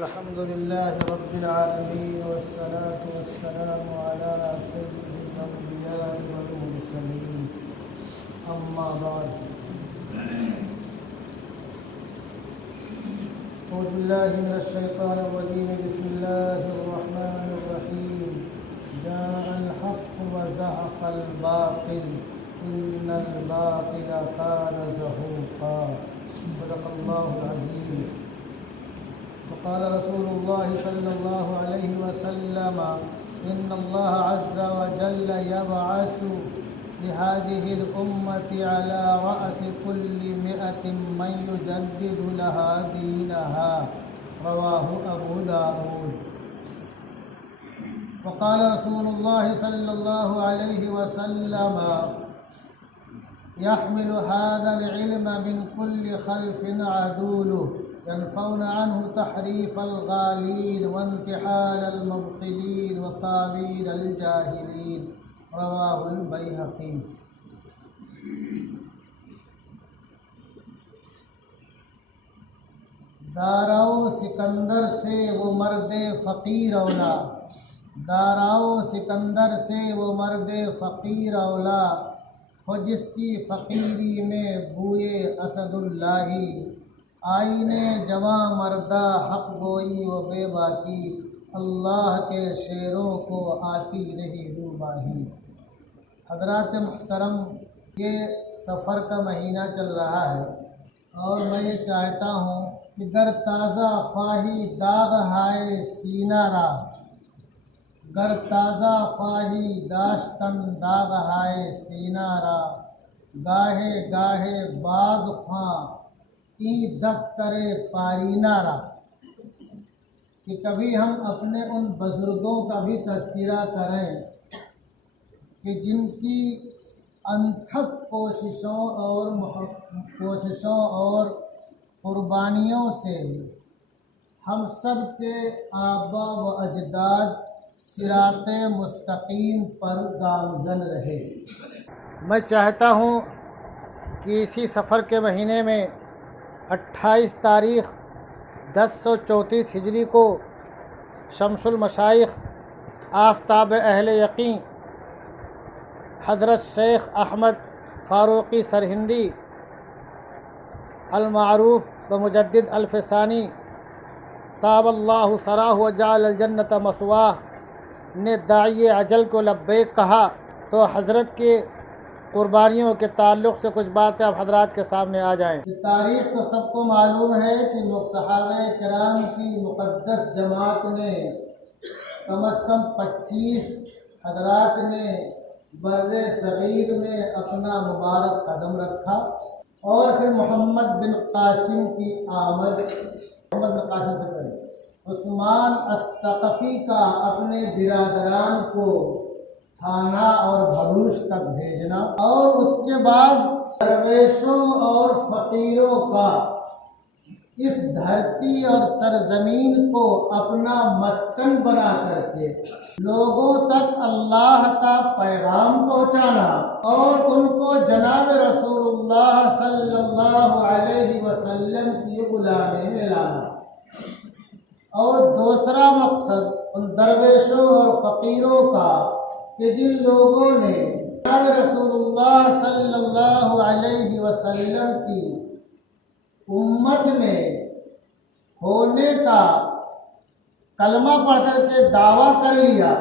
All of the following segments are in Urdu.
الحمد لله رب العالمين والصلاة والسلام على سيد الأنبياء والمرسلين أما بعد أعوذ بالله من الشيطان الرجيم بسم الله الرحمن الرحيم جاء الحق وزهق الباطل إن الباطل كان زهوقا صدق الله العظيم. وقال رسول الله صلى الله عليه وسلم إن الله عز وجل يبعث لهذه الأمة على رأس كل 100 من يجدد لها دينها رواه أبو داود. وقال رسول الله صلى الله عليه وسلم يحمل هذا العلم من كل خلف عدوله ينفون عنه تحريف الغالين وانتحال المبطلين وتاويل الجاهلين رواه البيهقي. داراؤ سکندر سے وہ مرد فقیر اولا، داراؤ سکندر سے وہ مرد فقیر اولا، ہو جس کی فقیری میں بوئے اسد اللہ، آئینے جواں مردہ حق گوئی و بے باکی، اللہ کے شیروں کو آتی رہی روباہی. حضرات محترم، یہ سفر کا مہینہ چل رہا ہے اور میں یہ چاہتا ہوں کہ گر تازہ خواہی داغ ہائے سینہ را، گر تازہ خواہی داشتن داغ ہائے سینہ را، گاہے گاہے باز خواں ای دفتر پارینہ را. کہ کبھی ہم اپنے ان بزرگوں کا بھی تذکرہ کریں کہ جن کی انتھک کوششوں اور قربانیوں سے ہم سب کے آبا و اجداد صراط مستقیم پر گامزن رہے. میں چاہتا ہوں کہ اسی سفر کے مہینے میں 28 تاریخ 1034 ہجری کو شمس المشائخ آفتاب اہل یقین حضرت شیخ احمد فاروقی سرہندی المعروف بمجدد الفسانی طاب اللہ ثراہ وجعل الجنت مثواہ نے داعی اجل کو لبیک کہا، تو حضرت کے قربانیوں کے تعلق سے کچھ باتیں اب حضرات کے سامنے آ جائیں. تاریخ تو سب کو معلوم ہے کہ صحابہ کرام کی مقدس جماعت نے کم از کم 25 حضرات نے بر صغیر میں اپنا مبارک قدم رکھا، اور پھر محمد بن قاسم کی آمد، محمد بن قاسم سے پہلے عثمان الثقفی کا اپنے برادران کو تھانہ اور بھروچ تک بھیجنا، اور اس کے بعد درویشوں اور فقیروں کا اس دھرتی اور سرزمین کو اپنا مسکن بنا کر کے لوگوں تک اللہ کا پیغام پہنچانا اور ان کو جناب رسول اللہ صلی اللہ علیہ وسلم کی غلامی میں لانا. اور دوسرا مقصد ان درویشوں اور فقیروں کا کہ جن لوگوں نے جناب رسول اللہ صلی اللہ علیہ وسلم کی امت میں ہونے کا کلمہ پڑھ کر کے دعویٰ کر لیا،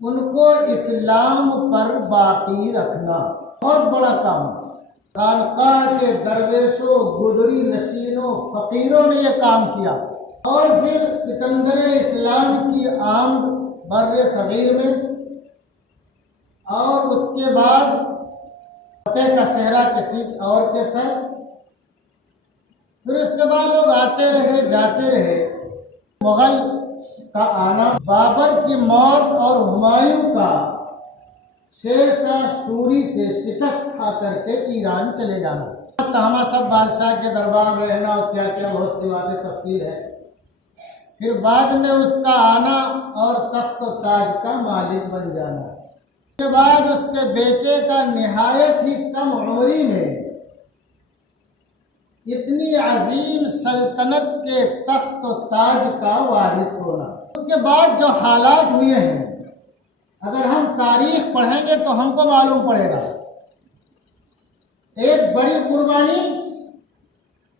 ان کو اسلام پر باقی رکھنا بہت بڑا کام. خانقاہ کے درویشوں، گدری نشینوں، فقیروں نے یہ کام کیا، اور پھر سکندر اسلام کی آمد بر صغیر میں، اور اس کے بعد فتح کا صحرا کسی اور کے ساتھ. پھر اس کے بعد لوگ آتے رہے جاتے رہے. مغل کا آنا، بابر کی موت اور ہمایوں کا شیر شاہ سوری سے شکست کھا کر کے ایران چلے جانا، تہما سب بادشاہ کے دربار میں رہنا اور کیا کیا بہت سی باتیں تفصیل ہے. پھر بعد میں اس کا آنا اور تخت و تاج کا مالک بن جانا. اس کے بعد اس کے بیٹے کا نہایت ہی کم عمری میں اتنی عظیم سلطنت کے تخت و تاج کا وارث ہونا۔ اس کے بعد جو حالات ہوئے ہیں اگر ہم تاریخ پڑھیں گے تو ہم کو معلوم پڑے گا۔ ایک بڑی قربانی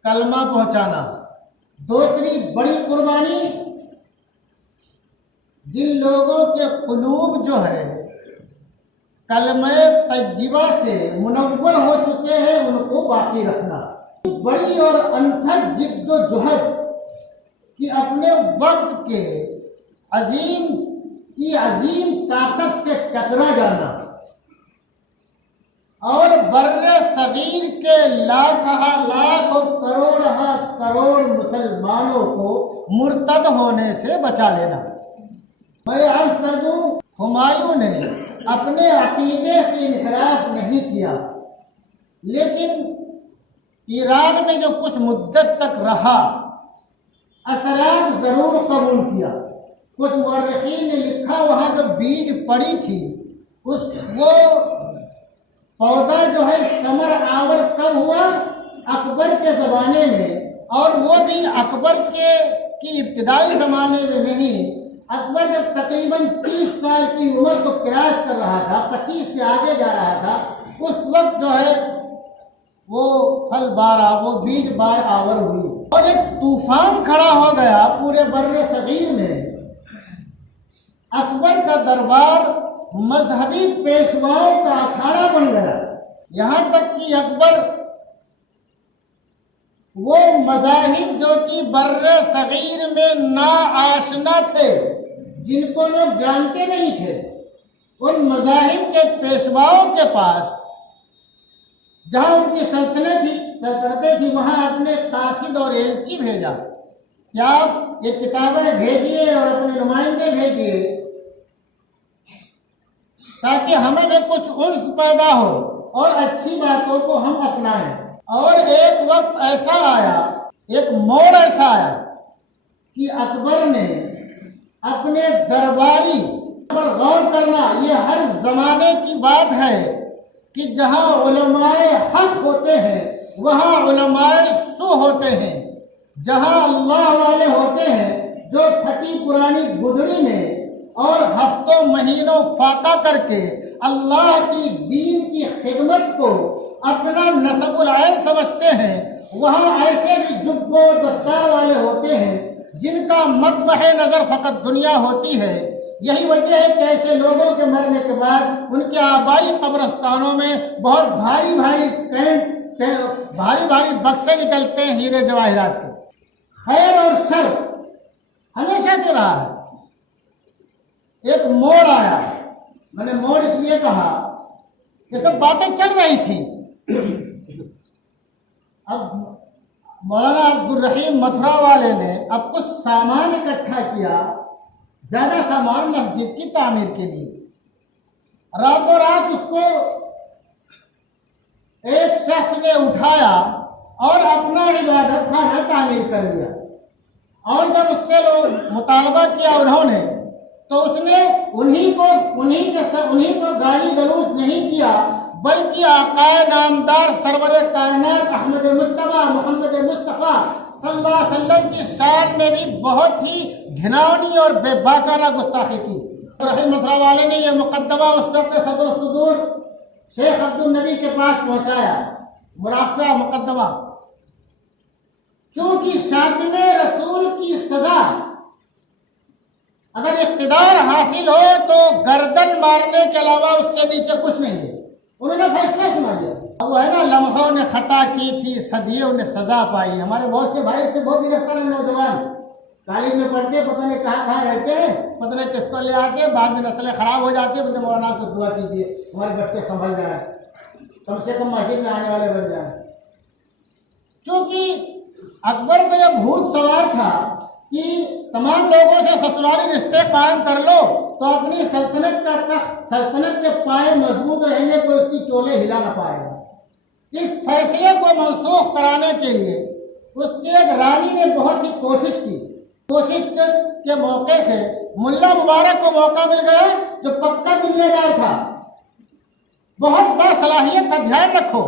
کلمہ پہنچانا، دوسری بڑی قربانی جن لوگوں کے قلوب جو ہے کلمہ طیبہ سے منور ہو چکے ہیں ان کو باقی رکھنا۔ بڑی اور انتھک جد و جہد کہ اپنے وقت کے عظیم طاقت سے ٹکرا جانا اور بر صغیر کے لاکھہ لاکھ اور کروڑہ کروڑ مسلمانوں کو مرتد ہونے سے بچا لینا۔ میں عرض کر دوں، ہمایوں نے اپنے عقیدے سے انحراف نہیں کیا، لیکن ایران میں جو کچھ مدت تک رہا اثرات ضرور قبول کیا۔ کچھ مورخین نے لکھا وہاں جو بیج پڑی تھی وہ پودا جو ہے ثمر آور کب ہوا؟ اکبر کے زمانے میں، اور وہ بھی اکبر کی ابتدائی زمانے میں نہیں۔ اکبر جب تقریباً 30 سال کی عمر کو کراس کر رہا تھا، 25 سے آگے جا رہا تھا، اس وقت جو ہے وہ وہ بیج بار آور ہوئی اور ایک طوفان کھڑا ہو گیا پورے بر صغیر میں۔ اکبر کا دربار مذہبی پیشواؤں کا اکھاڑا بن گیا، یہاں تک کہ اکبر وہ مذاہب جو کہ بر صغیر میں ناآشنا تھے، جن کو لوگ جانتے نہیں تھے، ان مذاہب کے پیشواؤں کے پاس جہاں ان کی سلطنتیں تھی وہاں اپنے قاصد اور ایلچی بھیجا کہ آپ یہ کتابیں بھیجیے اور اپنے نمائندے بھیجیے تاکہ ہمیں بھی کچھ انس پیدا ہو اور اچھی باتوں کو ہم اپنائیں۔ اور ایک وقت ایسا آیا، ایک موڑ ایسا آیا کہ اکبر نے اپنے درباری پر غور کرنا۔ یہ ہر زمانے کی بات ہے کہ جہاں علماء حق ہوتے ہیں وہاں علماء سو ہوتے ہیں، جہاں اللہ والے ہوتے ہیں جو پھٹی پرانی گدڑی میں اور ہفتوں مہینوں فاقہ کر کے اللہ کی دین کی خدمت کو اپنا نصب العین سمجھتے ہیں، وہاں ایسے بھی جب و دستار والے ہوتے ہیں جن کا مطمح نظر فقط دنیا ہوتی ہے۔ یہی وجہ ہے کہ ایسے لوگوں کے مرنے کے بعد ان کے آبائی قبرستانوں میں بہت بھاری بکسے نکلتے ہیں ہیرے جواہرات کے۔ خیر اور شر ہمیشہ سے رہا ہے۔ ایک موڑ آیا، میں نے موڑ اس لیے کہا یہ سب باتیں چل رہی تھی۔ اب مولانا عبدالرحیم متھرا والے نے اب کچھ سامان اکٹھا کیا، زیادہ سامان مسجد کی تعمیر کے لیے۔ راتوں رات اس کو ایک شخص نے اٹھایا اور اپنا عبادت خانہ تعمیر کر لیا، اور جب اس سے لوگ مطالبہ کیا انہوں نے تو اس نے انہی کو گالی گلوچ نہیں کیا، بلکہ آقا نامدار سرور کائنات احمد مصطفیٰ محمد مصطفیٰ صلی اللہ علیہ وسلم کی شان میں بھی بہت ہی گھناؤنی اور بے باکانہ گستاخی کی۔ رحیم متھرا والے نے یہ مقدمہ اس وقت صدر الصدور شیخ عبدالنبی کے پاس پہنچایا، مرافعہ مقدمہ۔ چونکہ شاتم رسول کی سزا اگر اقتدار حاصل ہو تو گردن مارنے کے علاوہ اس سے نیچے کچھ نہیں ہے، انہوں نے فیصلہ سنا دیا۔ وہ ہے نا، لمحوں نے خطا کی تھی صدیوں نے سزا پائی۔ ہمارے بہت سے بھائی سے بہت گرفتار ہیں، نوجوان کالج میں پڑھتے، پتہ نہیں کہاں رہتے ہیں، پتہ نہیں کس کو لے آتے، بعد میں نسلیں خراب ہو جاتی ہیں، بولتے مولانا کو دعا کیجیے ہمارے بچے سنبھل جائیں، کم سے کم مسجد میں آنے والے بن جائیں۔ چونکہ اکبر کو یہ بھوت سوار تھا کہ تمام لوگوں سے سسرالی رشتے قائم کر لو تو اپنی سلطنت کے پائے مضبوط رہیں گے، کوئی اس کی چولے ہلا نہ پائے گا۔ اس فیصلے کو منسوخ کرانے کے لیے اس کی ایک رانی نے بہت ہی کوشش کی۔ کوشش کے موقع سے ملا مبارک کو موقع مل گیا جو پکا دنیا دار تھا، بہت باصلاحیت تھا۔ دھیان رکھو،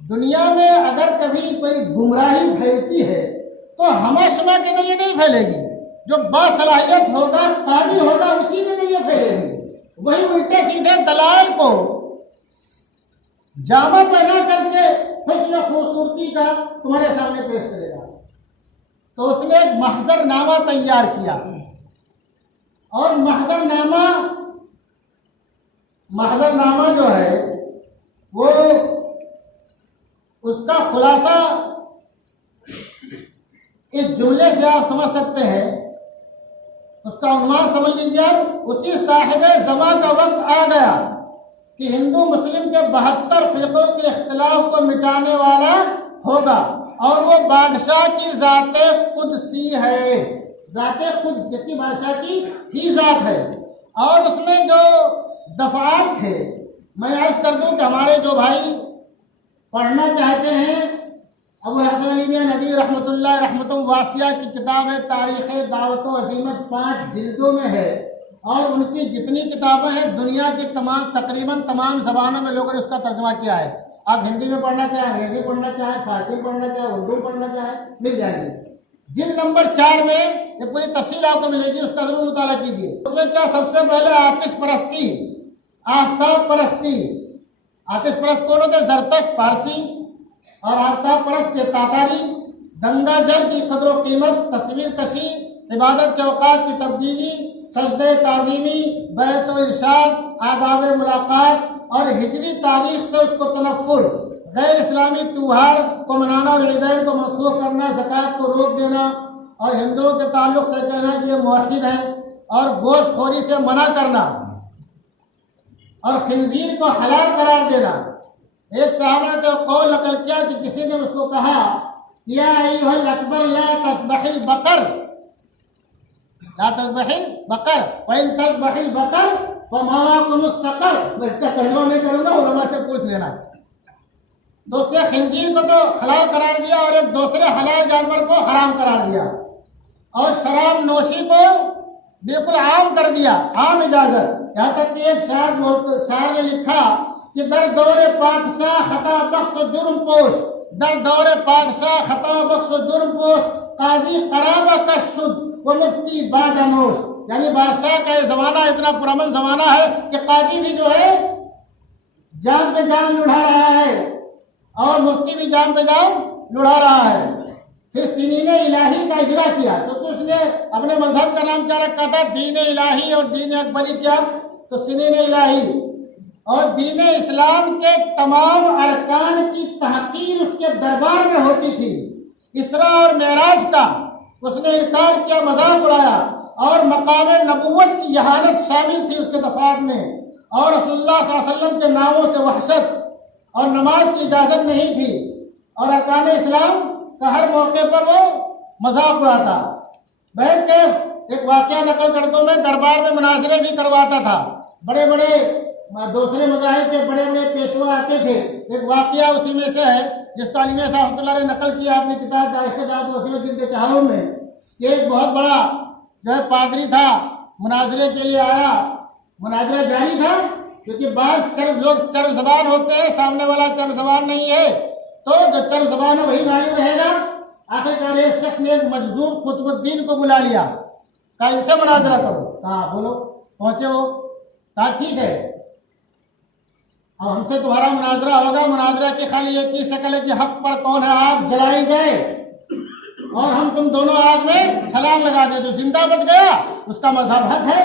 دنیا میں اگر کبھی کوئی گمراہی پھیلتی ہے تو ہمہ شمہ کے ذریعے نہیں پھیلے گی، جو باصلاحیت ہوگا، قابل ہوگا، اسی کے ذریعے پھیلے گی۔ وہی الٹے سیدھے دلائل کو جامہ پہنا کر کے حسن خوبصورتی کا تمہارے سامنے پیش کرے گا۔ تو اس نے ایک محضر نامہ تیار کیا، اور محضر نامہ جو ہے وہ اس کا خلاصہ اس جملے سے آپ سمجھ سکتے ہیں، اس کا عنوان سمجھ لیجیے آپ، اسی صاحب زمان کا وقت آ گیا کہ ہندو مسلم کے 72 فرقوں کے اختلاف کو مٹانے والا ہوگا، اور وہ بادشاہ کی ذات قدسی ہے، ذات قدس جس کی بادشاہ کی ہی ذات ہے۔ اور اس میں جو دفعات تھے، میں عرض کر دوں کہ ہمارے جو بھائی پڑھنا چاہتے ہیں، ابو حسن علی میاں ندوی رحمۃ اللہ رحمۃ واسعہ کی کتاب ہے تاریخ دعوت و عظیمت، 5 جلدوں میں ہے، اور ان کی جتنی کتابیں ہیں دنیا کی تقریباً تمام زبانوں میں لوگوں نے اس کا ترجمہ کیا ہے۔ آپ ہندی میں پڑھنا چاہیں، انگریزی پڑھنا چاہیں، فارسی پڑھنا چاہیں، اردو پڑھنا چاہیں، مل جائے گی۔ جلد نمبر 4 میں یہ پوری تفصیل آپ کو ملے گی، اس کا ضرور مطالعہ کیجیے۔ اس میں کیا سب سے پہلے آتش پرستی، آفتاب پرستی۔ آتش پرست کون ہوتے؟ زرتشت پارسی، اور آفتاب پرست کے تاتاری، گنگا جل کی قدر و قیمت، تصویر کشی، عبادت کے اوقات کی تبدیلی، سجدہ تعظیمی، بیعت و ارشاد، آداب ملاقات، اور ہجری تاریخ سے اس کو تنفر، غیر اسلامی تیوہار کو منانا اور عیدین کو منسوخ کرنا، زکوٰۃ کو روک دینا، اور ہندوؤں کے تعلق سے کہنا کہ یہ موحد ہیں، اور گوشت خوری سے منع کرنا، اور خنزیر کو حلال قرار دینا۔ ایک صحابہ نے تو قول نقل کیا کہ کسی نے اس کو کہا، یا ایھا الاکبر لا تذبح البقر، لا تذبح البقر وان تذبح البقر فماواکم السقر۔ میں اس کا ترجمہ نہیں کروں گا، علماء سے پوچھ لینا۔ تو اس نے خنزیر کو تو حلال قرار دیا، اور ایک دوسرے حلال جانور کو حرام قرار دیا، اور شراب نوشی کو بالکل عام کر دیا، عام اجازت۔ یہاں تک کہ ایک شاعر نے لکھا کہ در دور پادشاہ خطا بخش و جرم پوش، در دور پادشاہ خطا بخش و جرم پوش، قاضی قرابہ کش شد و مفتی بادنوش۔ یعنی بادشاہ کا یہ زمانہ اتنا پرامن زمانہ ہے کہ قاضی بھی جو ہے جان پہ جان لڑا رہا ہے، اور مفتی بھی جان پہ جان لڑا رہا ہے۔ پھر سنین الہی کا اجرا کیا، تو اس نے اپنے مذہب کا نام کیا رکھا تھا؟ دین الہی، اور دین اکبری کیا؟ تو سنین الہی۔ اور دین اسلام کے تمام ارکان کی تحقیر اس کے دربار میں ہوتی تھی۔ اسراء اور معراج کا اس نے انکار کیا، مذاق اڑایا، اور مقام نبوت کی اہانت شامل تھی اس کے دفعات میں، اور رسول اللہ صلی اللہ علیہ وسلم کے ناموں سے وحشت، اور نماز کی اجازت نہیں تھی، اور ارکان اسلام کا ہر موقع پر وہ مذاق اڑاتا۔ بہن کے ایک واقعہ نقل کرتا ہوں میں، دربار میں مناظرے بھی کرواتا تھا، بڑے بڑے دوسرے مذاہب کے بڑے بڑے پیشوا آتے تھے۔ ایک واقعہ اسی میں سے ہے جس کو علی میاں صاحب رحمۃ اللہ نے نقل کیا اپنی کتاب تاریخ دعوت و عظیمت جلد 4 میں، کہ ایک بہت بڑا جو ہے پادری تھا، مناظرے کے لیے آیا، مناظرہ جاری تھا، کیونکہ بعض لوگ چرب زبان ہوتے ہیں، سامنے والا چرب زبان نہیں ہے، تو جو چرب زبان ہے وہی غالب رہے گا۔ آخرکار ایک شخص نے ایک مجذوب قطب الدین کو بلا لیا، کہا ان سے مناظرہ کرو۔ کہا بولو، پہنچے وہ، کہا ٹھیک ہے، اب ہم سے تمہارا مناظرہ ہوگا۔ مناظرہ کی خالی ایک ہی شکل ہے کہ حق پر کون ہے، آگ جلائی جائے، اور ہم تم دونوں آگ میں چھلانگ لگا دیں، جو زندہ بچ گیا اس کا مذہب حق ہے۔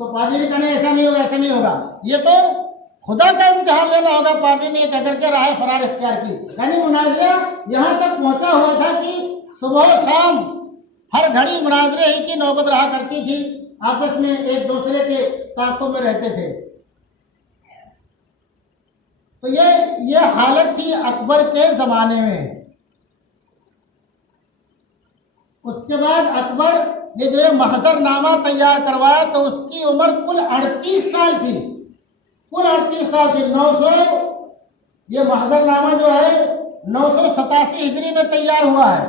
تو پادری نے کہا ایسا نہیں ہوگا، ایسا نہیں ہوگا، یہ تو خدا کا امتحان لینا ہوگا۔ پادری نے کہہ کر کے راہ فرار اختیار کی۔ یعنی مناظرہ یہاں تک پہنچا ہوا تھا کہ صبح و شام ہر گھڑی مناظرے ہی کی نوبت رہا کرتی تھی، آپس میں ایک دوسرے کے تعاقب میں رہتے تھے۔ تو یہ حالت تھی اکبر کے زمانے میں۔ اس کے بعد اکبر نے جو محضر نامہ تیار کروایا تو اس کی عمر کل 38 سال تھی، کل 38 سال تھی۔ 900 یہ محضر نامہ جو ہے 987 ہجری میں تیار ہوا ہے،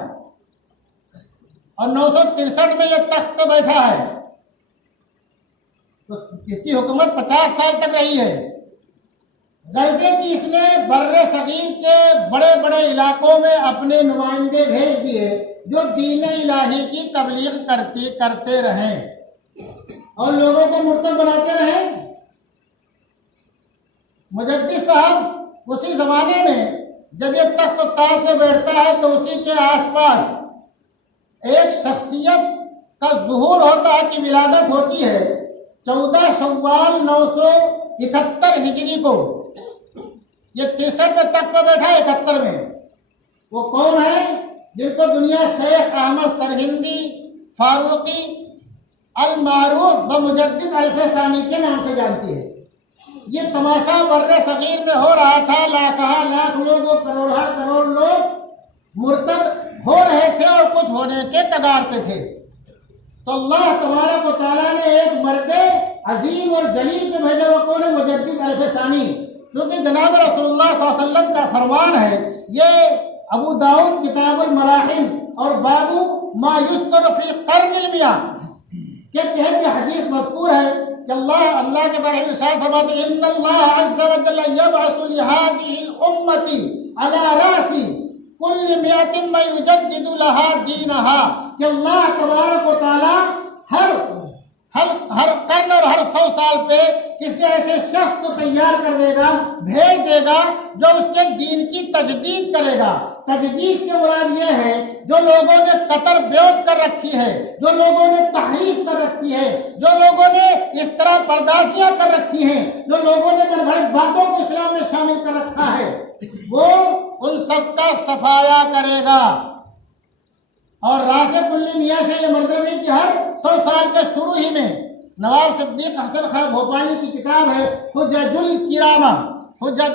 اور 963 میں یہ تخت پہ بیٹھا ہے۔ اس کی حکومت 50 سال تک رہی ہے۔ غرضے کی اس نے بر صغیر کے بڑے بڑے علاقوں میں اپنے نمائندے بھیج دیے جو دین الہی کی تبلیغ کرتے رہیں اور لوگوں کو مرتد بناتے رہیں۔ مجدد صاحب اسی زمانے میں جب یہ تخت و تاج میں بیٹھتا ہے تو اسی کے آس پاس ایک شخصیت کا ظہور ہوتا ہے کہ ولادت ہوتی ہے 14 شوال 971 ہجری کو۔ یہ 63 میں تخت پہ بیٹھا ہے 71 میں۔ وہ کون ہے جن کو دنیا شیخ احمد سرہندی فاروقی المعروف بمجدد الفسانی کے نام سے جانتی ہے۔ یہ تماشا بر صغیر میں ہو رہا تھا، لاکھ لوگ کروڑہ کروڑ لوگ مرتد ہو رہے تھے اور کچھ ہونے کے کگار پہ تھے۔ تو اللہ تبارک و تعالیٰ نے ایک مرد عظیم اور جلیل کے بھیجا، وہ کون ہے؟ مجدد الفسانی، کیونکہ جناب رسول اللہ صلی اللہ علیہ وسلم کا فرمان ہے، یہ ابو داؤد کتاب الملاحم اور بابو ما یذکر فی قرن المیاں کے تحت یہ حدیث مذکور ہے کہ اللہ کے بارے میں ارشاد فرماتے ہیں ان اللہ عز و جل یبعث لهذه الامه على راس كل مئة من يجدد لها دینها، کہ اللہ تبارک و تعالی ہر قرن اور ہر 100 سال پہ کسی ایسے شخص کو تیار کر دے گا، بھیج دے گا جو اس کے دین کی تجدید کرے گا۔ تجدید سے مراد یہ ہے جو لوگوں نے قطر بیوت کر رکھی ہے، جو لوگوں نے تحریف کر رکھی ہے، جو لوگوں نے اختراع پردازیاں کر رکھی ہیں، جو لوگوں نے من گھڑت باتوں کو اسلام میں شامل کر رکھا ہے، وہ ان سب کا صفایا کرے گا۔ اور راس کلی میاں سے یہ مطلب ہے کہ ہر 100 سال کے شروع ہی میں نواب صدیق حسن خان بھوپالی کی کتاب ہے حجج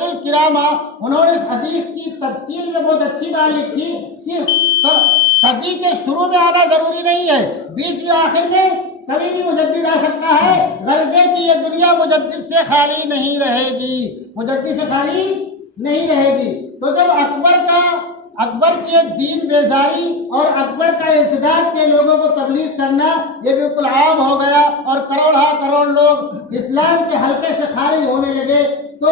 الکرامہ، انہوں نے اس حدیث کی تفصیل میں بہت اچھی بات لکھی کہ صدی کے شروع میں آنا ضروری نہیں ہے، بیچ میں آخر میں کبھی بھی مجدد آ سکتا ہے، غرضے کی یہ دنیا مجدد سے خالی نہیں رہے گی، مجدد سے خالی نہیں رہے گی۔ تو جب اکبر کے دین بیزاری اور اکبر کا ارتداد کے لوگوں کو تبلیغ کرنا یہ بالکل عام ہو گیا اور کروڑ لوگ اسلام کے حلقے سے خارج ہونے لگے، تو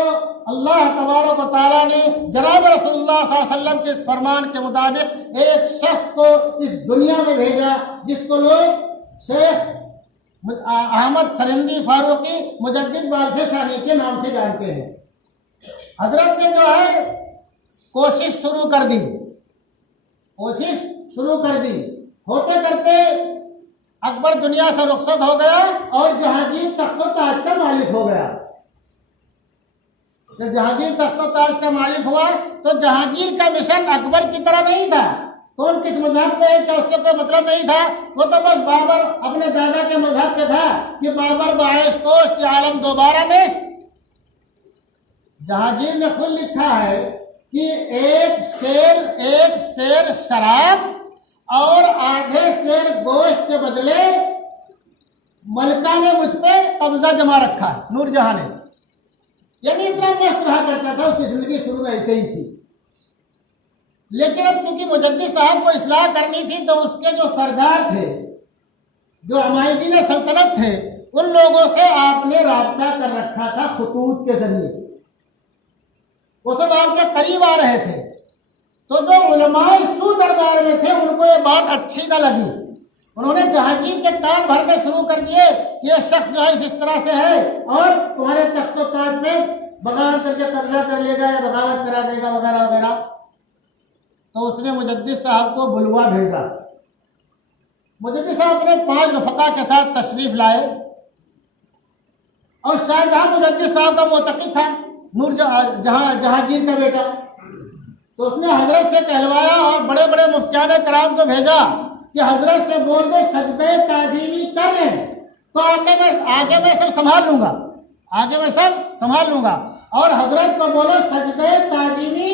اللہ تبارک و تعالیٰ نے جناب رسول اللہ صلی اللہ علیہ وسلم کے اس فرمان کے مطابق ایک شخص کو اس دنیا میں بھیجا جس کو لوگ شیخ احمد سرہندی فاروقی مجدد الفسانی کے نام سے جانتے ہیں۔ حضرت نے جو ہے کوشش شروع کر دی، ہوتے کرتے اکبر دنیا سے رخصت ہو گیا اور جہانگیر تخت و تاج کا مالک ہو گیا۔ جب جہانگیر تخت و تاج کا مالک ہوا تو جہانگیر کا مشن اکبر کی طرح نہیں تھا، کون کس مذہب پہ ہے کیا اس سے کوئی مطلب نہیں تھا، وہ تو بس بابر اپنے دادا کے مذہب پہ تھا کہ بابر بعیش کوش کی عالم دوبارہ نیست۔ جہانگیر نے خود لکھا ہے کہ ایک سیر شراب اور آدھے سیر گوشت کے بدلے ملکہ نے مجھ پہ قبضہ جما رکھا ہے، نور جہاں نے، یعنی اتنا مست رہا کرتا تھا، اس کی زندگی شروع میں ایسے ہی تھی۔ لیکن اب چونکہ مجدد صاحب کو اصلاح کرنی تھی تو اس کے جو سردار تھے، جو عمائدین سلطنت تھے، ان لوگوں سے آپ نے رابطہ کر رکھا تھا خطوط کے ذریعے، وہ سب آپ کے قریب آ رہے تھے۔ تو جو علماء سو دربار میں تھے ان کو یہ بات اچھی نہ لگی، انہوں نے جہانگیر کے کان بھرنے شروع کر دیے کہ یہ شخص جو ہے اس طرح سے ہے اور تمہارے تخت و تاج پہ بغاوت کر کے قبضہ کر لے گا یا بغاوت کرا دے گا وغیرہ وغیرہ۔ تو اس نے مجدد صاحب کو بلوا بھیجا۔ مجدد صاحب اپنے 5 رفقا کے ساتھ تشریف لائے اور شاہجہاں مجدد صاحب کا معتقد تھا، نور جہانگیر کا بیٹا، تو اس نے حضرت سے کہلوایا اور بڑے بڑے مفتیان کرام کو بھیجا کہ حضرت سے بول دو سجدہ تعظیمی کر لیں تو آگے میں سب سنبھال لوں گا، اور حضرت کو بولو سجدہ تعظیمی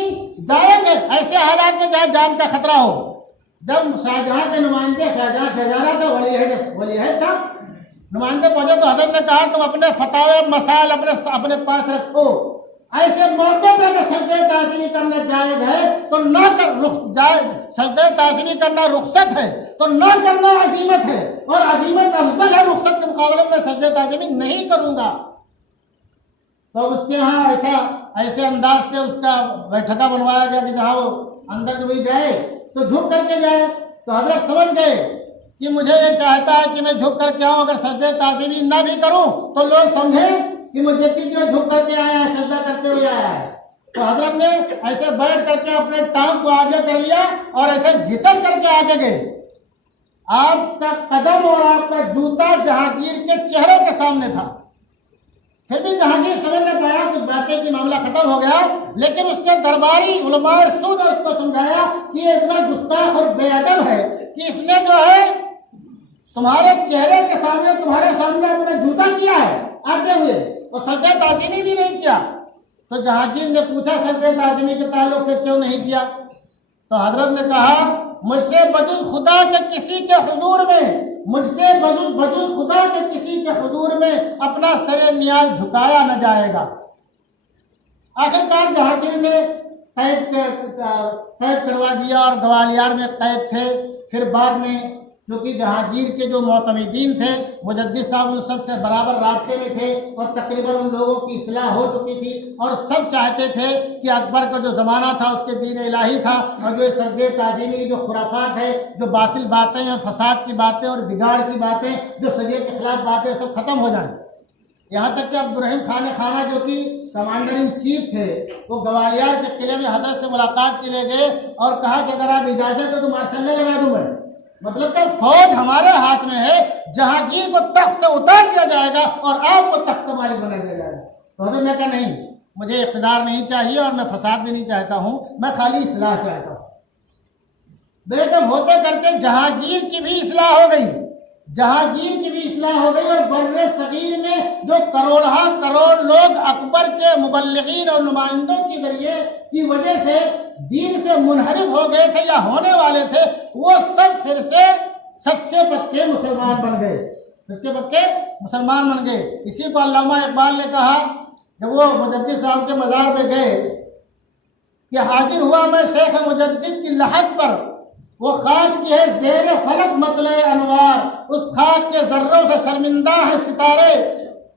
جائز ہے ایسے حالات میں جہاں جان کا خطرہ ہو۔ جب شاہجہاں کے نمائندے شہزادہ تھا، ولی عہد تھا، نمائندے پہنچے تو حضرت نے کہا تم اپنے فتاوی اور مسائل اپنے پاس رکھو، ایسے موقع پہ اگر سجدہ تعظیمی کرنا جائز ہے تو نہ سجدہ تعظیمی کرنا رخصت ہے تو نہ کرنا عزیمت ہے، اور عزیمت افضل ہے رخصت کے مقابلے میں سجدہ تعظیمی نہیں کروں گا۔ تو اس کے ہاں ایسے انداز سے اس کا بیٹھکا بنوایا گیا کہ جہاں وہ اندر جو بھی جائے تو جھک کر کے جائے. تو حضرت سمجھ گئے کہ مجھے یہ چاہتا ہے کہ میں جھک کر کے آؤں، اگر سجدہ تعظیمی نہ بھی کروں تو لوگ سمجھیں کہ مجدد جو جھک کر کے آیا ہے، سجدہ کرتے ہوئے آیا ہے. تو حضرت نے ایسے بیٹھ کر کے اپنے ٹانگ کو آگے کر لیا اور ایسے گھسل کر کے آگے گئے. آپ کا قدم اور آپ کا جوتا جہانگیر کے چہرے کے سامنے تھا. پھر بھی جہانگیر سمجھ نہ پایا، کچھ باتیں کہ معاملہ ختم ہو گیا، لیکن اس کے درباری علماء سو نے اس کو سمجھایا کہ یہ اتنا گستاخ اور بے ادب ہے کہ اس نے جو ہے تمہارے چہرے کے سامنے، تمہارے سامنے اپنا جوتا کیا ہے آتے ہوئے، اور سجدہ تعظیمی بھی نہیں کیا. تو جہانگیر نے پوچھا سجدہ تعظیمی کے تعلق سے کیوں نہیں کیا؟ تو حضرت نے کہا مجھ سے بجز خدا کے کسی کے حضور میں، مجھ سے بجز خدا کے کسی کے حضور میں اپنا سر نیاز جھکایا نہ جائے گا. آخرکار جہانگیر نے قید کروا دیا اور گوالیار میں قید تھے. پھر بعد میں چونکہ جہانگیر کے جو معتمدین تھے، مجدد صاحب ان سب سے برابر رابطے میں تھے اور تقریباً ان لوگوں کی اصلاح ہو چکی تھی، اور سب چاہتے تھے کہ اکبر کا جو زمانہ تھا اس کے دین الہی تھا، اور جو سجدہ تعظیمی جو خرافات ہے، جو باطل باتیں اور فساد کی باتیں اور بگاڑ کی باتیں، جو شریعت کے خلاف باتیں، سب ختم ہو جائیں. یہاں تک کہ عبدالرحیم خانہ جو کہ کمانڈر ان چیف تھے، وہ گوالیار کے قلعے میں حضرت سے ملاقات کے لیے گئے اور کہا کہ اگر آپ اجازت ہے تو مارشل نے لگا دوں میں. مطلب کہ فوج ہمارے ہاتھ میں ہے، جہانگیر کو تخت سے اتار دیا جائے گا اور آپ کو تخت کا مالک بنا دیا جائے گا. تو حضرت نے کہا نہیں، مجھے اقتدار نہیں چاہیے اور میں فساد بھی نہیں چاہتا ہوں، میں خالی اصلاح چاہتا ہوں. بیٹے ہوتے کرتے جہانگیر کی بھی اصلاح ہو گئی، جہانگیر کی بھی اصلاح ہو گئی، اور بر صغیر میں جو کروڑ لوگ اکبر کے مبلغین اور نمائندوں کے ذریعے کی وجہ سے دین سے منحرف ہو گئے تھے یا ہونے والے تھے، وہ سب پھر سے سچے پکے مسلمان بن گئے، سچے پکے مسلمان بن گئے. اسی کو علامہ اقبال نے کہا جب وہ مجدد صاحب کے مزار پہ گئے کہ حاضر ہوا میں شیخ مجدد کی لحد پر، وہ خاک کی ہے زیر فلک مطلع انوار، اس خاک کے ذروں سے شرمندہ ہے ستارے،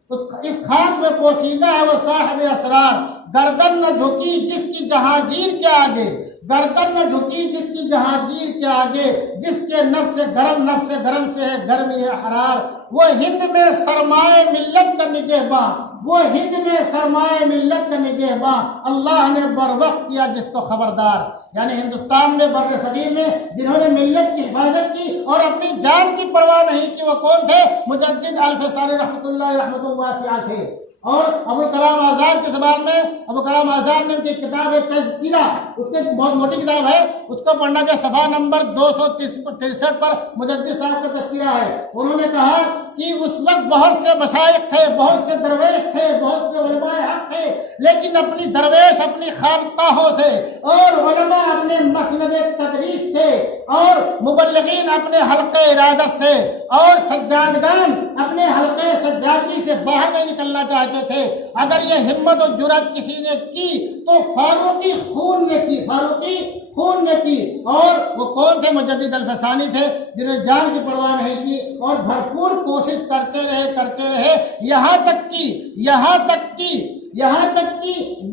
اس خاک میں پوشیدہ ہے وہ صاحب اسرار. گردن نہ جھکی جس کی جہانگیر کے آگے، گردن نہ جھکی جس کی جہانگیر کے آگے، جس کے نفس گرم سے ہے گرمی حرار. وہ ہند میں سرمائے ملت کا نگہباں، وہ ہند میں سرمائے ملت کا نگہباں، اللہ نے بر وقت کیا جس کو خبردار. یعنی ہندوستان میں بر صغیر میں جنہوں نے ملت کی حفاظت کی اور اپنی جان کی پرواہ نہیں کی، وہ کون تھے؟ مجدد الفسانی رحمۃ اللہ واسعہ تھے. اور ابوالکلام آزاد کی زبان میں، ابوالکلام آزاد نے ان کی کتاب ہے تذکرہ، اس کی بہت موٹی کتاب ہے، اس کو پڑھنا چاہیے. صفحہ نمبر 263 پر مجدد صاحب کا تذکرہ ہے. انہوں نے کہا کہ اس وقت بہت سے مشائخ تھے، بہت سے درویش تھے، بہت سے علماء حق تھے، لیکن اپنی درویش اپنی خانقاہوں سے، اور علماء اپنے مسند تدریس سے، اور مبلغین اپنے حلقہ ارادت سے، اور سجادگان اپنے حلقہ سجادگی سے باہر نہیں نکلنا چاہتے تھے. اگر یہ ہمت و جرأت کسی نے کی تو فاروقی خون نے کی، فاروقی خون نے کی. اور وہ کون تھے؟ مجدد الفسانی تھے، جنہیں جان کی پرواہ نہیں کی اور بھرپور کوشش کرتے رہے یہاں تک کی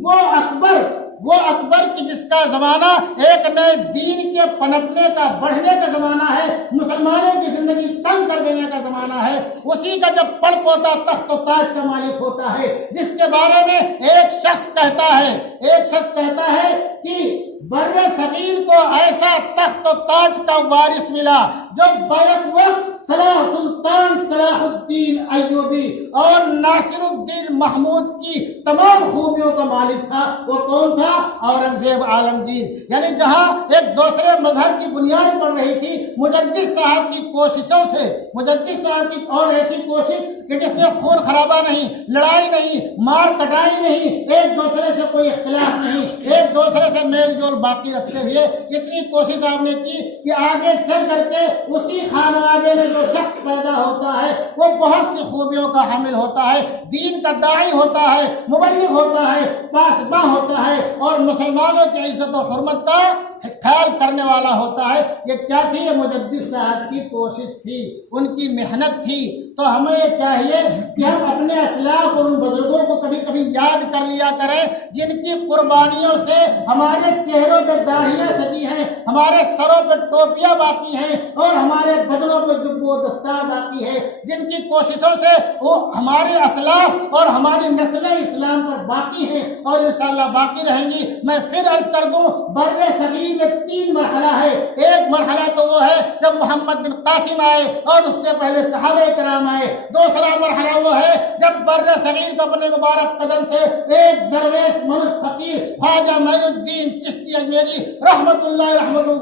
وہ اکبر کی جس کا زمانہ ایک نئے دین کے پنپنے کا، بڑھنے کا زمانہ ہے، مسلمانوں کی زندگی تنگ کر دینے کا زمانہ ہے، اسی کا جب پڑ پوتا تخت و تاج کا مالک ہوتا ہے، جس کے بارے میں ایک شخص کہتا ہے کہ بر صغیر کو ایسا تخت و تاج کا وارث ملا جو بیک وقت سلطان صلاح الدین ایوبی اور ناصر الدین محمود کی تمام خوبیوں کا مالک تھا. وہ کون تھا؟ اورنگزیب عالمگیر. یعنی جہاں ایک دوسرے مذہب کی بنیاد پڑ رہی تھی، مجدد صاحب کی کوششوں سے، مجدد صاحب کی اور ایسی کوشش کہ جس میں خون خرابہ نہیں، لڑائی نہیں، مار کٹائی نہیں، ایک دوسرے سے کوئی اختلاف نہیں، ایک دوسرے سے میل جول باقی رکھتے ہوئے اتنی کوشش آپ نے کی کہ آگے چل کر کے اسی خانوادے میں جو شخص پیدا ہوتا ہے وہ بہت سی خوبیوں کا حامل ہوتا ہے، دین کا داعی ہوتا ہے، مبلغ ہوتا ہے، پاسباں ہوتا ہے، اور مسلمانوں کی عزت و حرمت کا خیال کرنے والا ہوتا ہے۔ یہ کیا تھی؟ یہ مجدد صاحب کی کوشش تھی، ان کی محنت تھی۔ تو ہمیں یہ چاہیے کہ ہم اپنے اسلاف اور ان بزرگوں کو کبھی کبھی یاد کر لیا کریں جن کی قربانیوں سے ہمارے چہروں پہ داڑھیاں سجی ہیں، ہمارے سروں پہ ٹوپیاں باقی ہیں اور ہمارے بدنوں پہ جب و دستار باقی ہے، جن کی کوششوں سے وہ ہمارے اسلاف اور ہماری نسل اسلام پر باقی ہیں اور انشاءاللہ باقی رہیں گی۔ میں پھر عرض کر دوں، بر صغیر میں 3 مرحلہ ہے۔ ایک مرحلہ تو وہ ہے جب محمد بن قاسم آئے اور اس سے پہلے صحابہ کرام آئے۔ دوسرا مرحلہ وہ ہے جب بر صغیر کو اپنے مبارک قدم سے ایک درویش منش فقیر خواجہ معین الدین چشتی اجمیری رحمت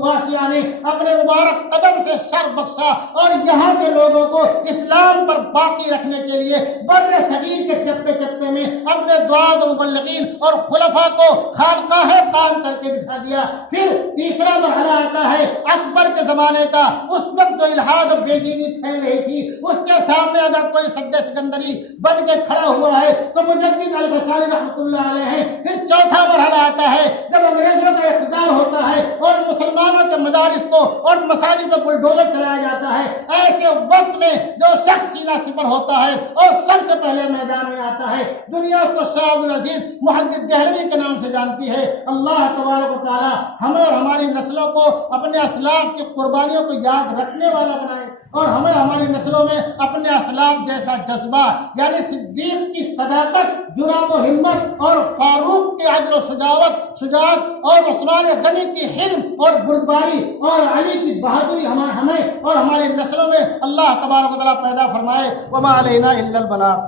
واسعہ نے اپنے مبارک قدم سے شر بخشا اور یہاں کے لوگوں کو اسلام پر باقی رکھنے کے لیے بر صغیر کے چپے چپے میں اپنے دعات و مبلغین اور خلفاء کو خانقاہ قائم کر کے بٹھا دیا۔ پھر تیسرا مرحلہ آتا ہے اکبر کے زمانے کا۔ اس وقت جو الحاد و بے دینی پھیل رہی تھی، اس کے سامنے اگر کوئی سد سکندری بن کے کھڑا ہوا ہے تو مجدد الفسانی رحمۃ اللہ علیہ ہیں۔ پھر چوتھا مرحلہ آتا ہے جب انگریزوں کا اقتدار ہوتا ہے اور مسلمانوں کے مدارس کو اور مساجد پہ بلڈوزر چلایا جاتا ہے۔ ایسے وقت میں جو شخص سینہ سپر ہوتا ہے اور سب سے پہلے میدان میں آتا ہے، دنیا اس کو شاہ عبدالعزیز محدث دہلوی کے نام سے جانتی ہے۔ اللہ تبارک و تعالی ہمیں اور ہماری نسلوں کو اپنے اسلاف کی قربانیوں کو یاد رکھنے والا بنائے اور ہمیں ہماری نسلوں میں اپنے اسلاف جیسا جذبہ، یعنی صدیق کی صداقت، جرأت و ہمت اور فاروق کی عدل و شجاعت اور عثمان غنی کی حلم اور بردباری اور علی کی بہادری ہمیں اور ہماری نسلوں میں اللہ تبارک و تعالی پیدا فرمائے۔ وما علینا الا البلاغ۔